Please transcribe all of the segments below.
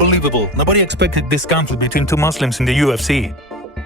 Unbelievable, nobody expected this conflict between two Muslims in the UFC.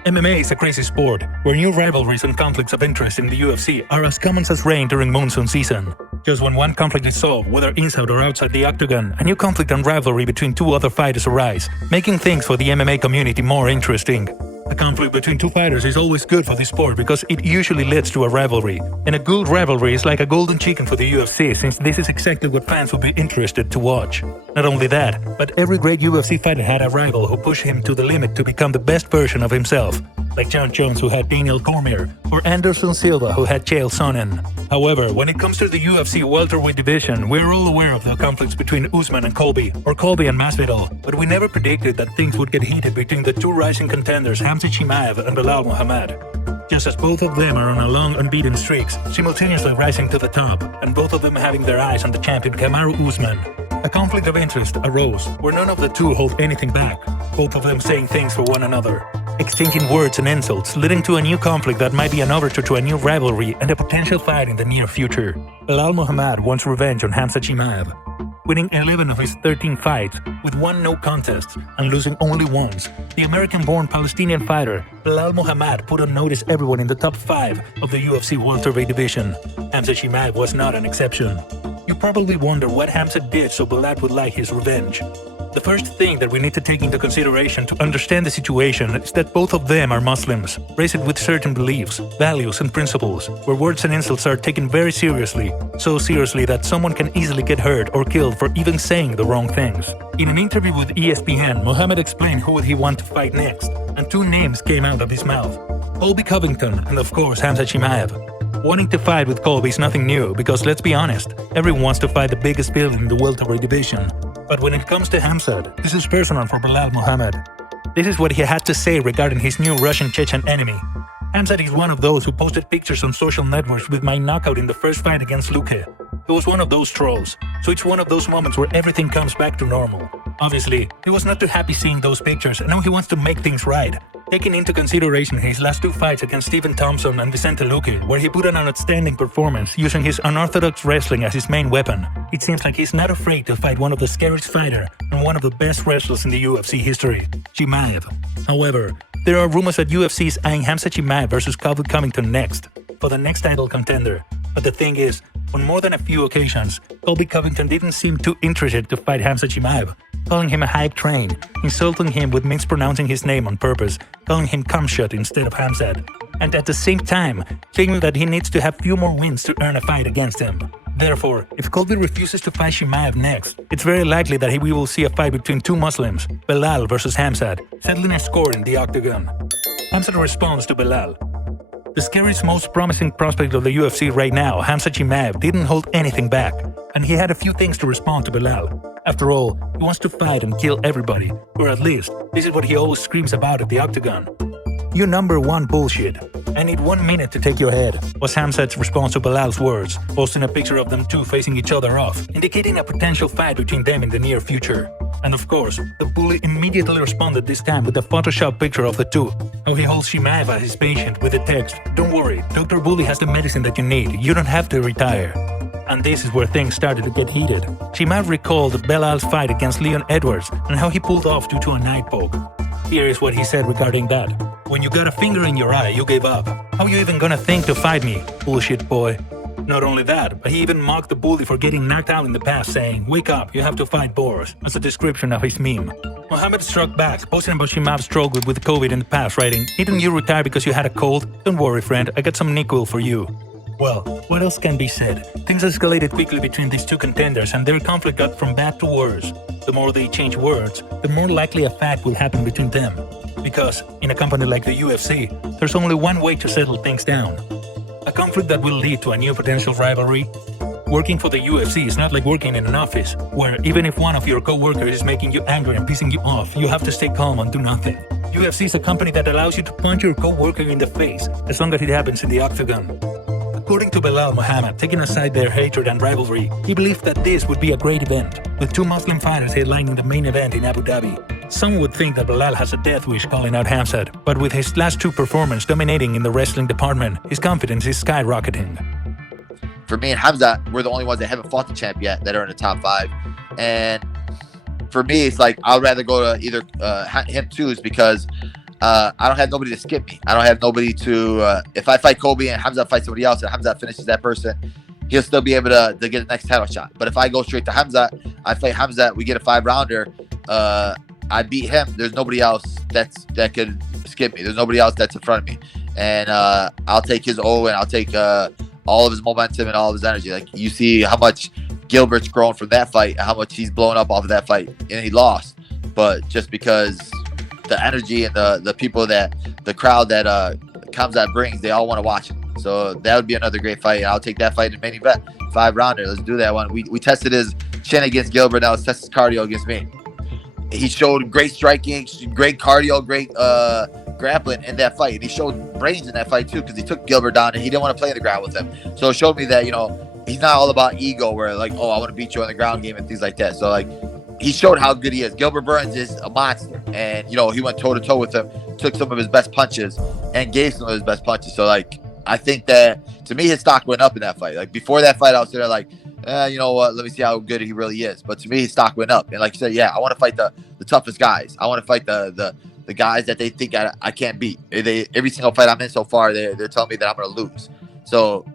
MMA is a crazy sport, where new rivalries and conflicts of interest in the UFC are as common as rain during monsoon season. Just when one conflict is solved, whether inside or outside the octagon, a new conflict and rivalry between two other fighters arise, making things for the MMA community more interesting. A conflict between two fighters is always good for the sport because it usually leads to a rivalry. And a good rivalry is like a golden chicken for the UFC, since this is exactly what fans will be interested to watch. Not only that, but every great UFC fighter had a rival who pushed him to the limit to become the best version of himself. Like Jon Jones, who had Daniel Cormier, or Anderson Silva, who had Chael Sonnen. However, when it comes to the UFC welterweight division, we're all aware of the conflicts between Usman and Colby, or Colby and Masvidal, but we never predicted that things would get heated between the two rising contenders Khamzat Chimaev and Belal Muhammad. Just as both of them are on a long unbeaten streaks, simultaneously rising to the top, and both of them having their eyes on the champion Kamaru Usman. A conflict of interest arose, where none of the two hold anything back, both of them saying things for one another, exchanging words and insults, leading to a new conflict that might be an overture to a new rivalry and a potential fight in the near future. Belal Muhammad wants revenge on Khamzat Chimaev, winning 11 of his 13 fights with 1 no contest and losing only once. The American-born Palestinian fighter Belal Muhammad put on notice everyone in the top 5 of the UFC welterweight division. Khamzat Chimaev was not an exception. You probably wonder what Khamzat did so Belal would like his revenge. The first thing that we need to take into consideration to understand the situation is that both of them are Muslims, raised with certain beliefs, values and principles, where words and insults are taken very seriously, so seriously that someone can easily get hurt or killed for even saying the wrong things. In an interview with ESPN, Muhammad explained who would he want to fight next, and 2 names came out of his mouth: Colby Covington and of course Khamzat Chimaev. Wanting to fight with Colby is nothing new because, let's be honest, everyone wants to fight the biggest villain in the welterweight division. But when it comes to Khamzat, this is personal for Belal Muhammad. This is what he had to say regarding his new Russian Chechen enemy. Khamzat is one of those who posted pictures on social networks with my knockout in the first fight against Luque. He was one of those trolls, so it's one of those moments where everything comes back to normal. Obviously, he was not too happy seeing those pictures and now he wants to make things right. Taking into consideration his last 2 fights against Stephen Thompson and Vicente Luque, where he put on an outstanding performance using his unorthodox wrestling as his main weapon, it seems like he's not afraid to fight one of the scariest fighters and one of the best wrestlers in the UFC history, Chimaev. However, there are rumors that UFC is eyeing Khamzat Chimaev versus Colby Covington next, for the next title contender. But the thing is, on more than a few occasions, Colby Covington didn't seem too interested to fight Khamzat Chimaev, calling him a hype train, insulting him with mispronouncing his name on purpose, calling him Khamzat instead of Khamzat, and at the same time, claiming that he needs to have few more wins to earn a fight against him. Therefore, if Colby refuses to fight Chimaev next, it's very likely that we will see a fight between 2 Muslims, Belal versus Khamzat, settling a score in the octagon. Khamzat responds to Belal. The scariest, most promising prospect of the UFC right now, Khamzat Chimaev, didn't hold anything back, and he had a few things to respond to Belal. After all, he wants to fight and kill everybody, or at least, this is what he always screams about at the octagon. You number 1 bullshit. I need 1 minute to take your head, was Khamzat's response to Belal's words, posting a picture of them two facing each other off, indicating a potential fight between them in the near future. And of course, the bully immediately responded this time with a Photoshop picture of the two, how he holds Chimaev as his patient with the text, "Don't worry, Dr. Bully has the medicine that you need, you don't have to retire." And this is where things started to get heated. Chimaev recalled Belal's fight against Leon Edwards and how he pulled off due to a night poke. Here is what he said regarding that. "When you got a finger in your eye, you gave up. How you even gonna think to fight me? Bullshit boy." Not only that, but he even mocked the bully for getting knocked out in the past, saying, "Wake up, you have to fight Boris," as a description of his meme. Muhammad struck back, posting about Chimaev's struggle with COVID in the past, writing, "Didn't you retire because you had a cold? Don't worry, friend, I got some NyQuil for you." Well, what else can be said? Things escalated quickly between these two contenders and their conflict got from bad to worse. The more they change words, the more likely a fight will happen between them. Because, in a company like the UFC, there's only one way to settle things down. A conflict that will lead to a new potential rivalry. Working for the UFC is not like working in an office, where even if one of your co-workers is making you angry and pissing you off, you have to stay calm and do nothing. UFC is a company that allows you to punch your co-worker in the face, as long as it happens in the octagon. According to Belal Muhammad, taking aside their hatred and rivalry, he believed that this would be a great event, with two Muslim fighters headlining the main event in Abu Dhabi. Some would think that Belal has a death wish calling out Khamzat, but with his last two performances dominating in the wrestling department, his confidence is skyrocketing. For me and Khamzat, we're the only ones that haven't fought the champ yet that are in the top 5. And for me, it's like I'd rather go to either him too, is because I don't have nobody to skip me. I don't have nobody to. If I fight Colby and Khamzat fights somebody else and Khamzat finishes that person, he'll still be able to get the next title shot. But if I go straight to Khamzat, I fight Khamzat, we get a 5-rounder. I beat him. There's nobody else that could skip me. There's nobody else that's in front of me, and I'll take his and I'll take all of his momentum and all of his energy. Like, you see how much Gilbert's grown from that fight, how much he's blown up off of that fight, and he lost. But just because the energy and the people that the crowd that Khamzat brings, they all want to watch him. So that would be another great fight. I'll take that fight in main event, 5-rounder. Let's do that one. We tested his chin against Gilbert. Now let's test his cardio against me. He showed great striking, great cardio, great grappling in that fight. And he showed brains in that fight too, because he took Gilbert down and he didn't want to play in the ground with him. So it showed me that, he's not all about ego, where like, oh, I want to beat you on the ground game and things like that. So like, he showed how good he is. Gilbert Burns is a monster, and he went toe to toe with him, took some of his best punches, and gave some of his best punches. So like, I think that, to me, his stock went up in that fight. Like, before that fight, I was there like, you know what? Let me see how good he really is. But to me, his stock went up. And like you said, yeah, I want to fight the toughest guys. I want to fight the guys that they think I can't beat. Every single fight I'm in so far, they're telling me that I'm going to lose. So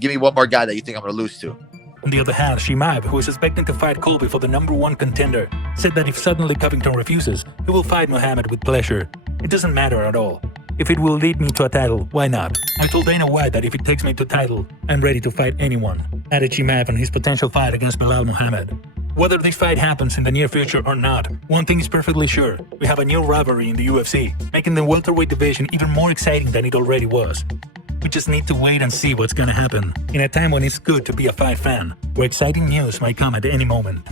give me one more guy that you think I'm going to lose to. On the other hand, Chimaev, who is expecting to fight Colby for the #1 contender, said that if suddenly Covington refuses, he will fight Muhammad with pleasure. It doesn't matter at all. If it will lead me to a title, why not? I told Dana White that if it takes me to title, I'm ready to fight anyone, added Chimaev on his potential fight against Belal Muhammad. Whether this fight happens in the near future or not, one thing is perfectly sure: we have a new rivalry in the UFC, making the welterweight division even more exciting than it already was. We just need to wait and see what's gonna happen, in a time when it's good to be a fight fan, where exciting news might come at any moment.